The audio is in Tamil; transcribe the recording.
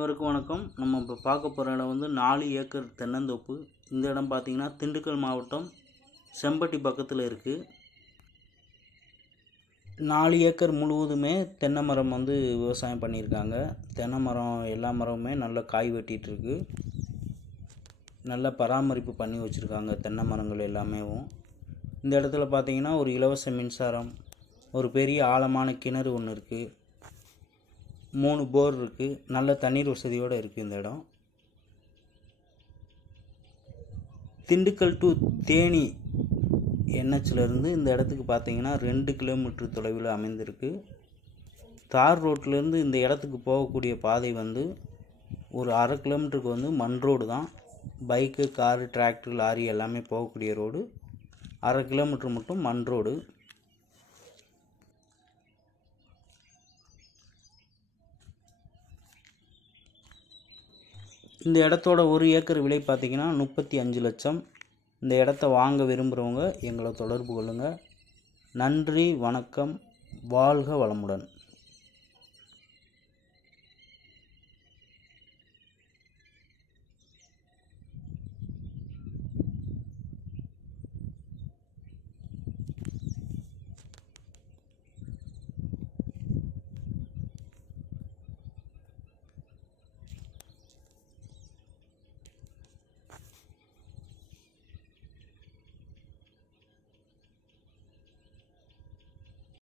அனைவருக்கும் வணக்கம். நம்ம இப்போ பார்க்க போகிற இடம் வந்து 4 ஏக்கர் தென்னந்தோப்பு. இந்த இடம் பார்த்திங்கன்னா திண்டுக்கல் மாவட்டம் செம்பட்டி பக்கத்தில் இருக்குது. 4 ஏக்கர் முழுவதுமே தென்னை மரம் வந்து விவசாயம் பண்ணியிருக்காங்க. தென்னை மரம் எல்லா மரமுமே நல்ல காய் வெட்டிகிட்ருக்கு. நல்ல பராமரிப்பு பண்ணி வச்சுருக்காங்க தென்னை மரங்கள் எல்லாமே. இந்த இடத்துல பார்த்திங்கன்னா ஒரு இலவச மின்சாரம், ஒரு பெரிய ஆழமான கிணறு ஒன்று இருக்குது, 3 போர் இருக்குது, நல்ல தண்ணீர் வசதியோடு இருக்குது இந்த இடம். திண்டுக்கல் டு தேனி என்ஹெச்லேருந்து இந்த இடத்துக்கு பார்த்தீங்கன்னா 2 கிலோமீட்டர் தொலைவில் அமைந்திருக்கு. தார் ரோட்லேருந்து இந்த இடத்துக்கு போகக்கூடிய பாதை வந்து ஒரு 1/2 கிலோமீட்டருக்கு வந்து மண் ரோடு தான். பைக்கு, காரு, டிராக்டர், லாரி எல்லாமே போகக்கூடிய ரோடு. 1/2 கிலோமீட்டர் மட்டும் மண் ரோடு. இந்த இடத்தோட 1 ஏக்கர் விலை பார்த்திங்கன்னா 35 லட்சம். இந்த இடத்த வாங்க விரும்புகிறவங்க எங்களை தொடர்பு கொள்ளுங்கள். நன்றி, வணக்கம், வாழ்க வளமுடன்.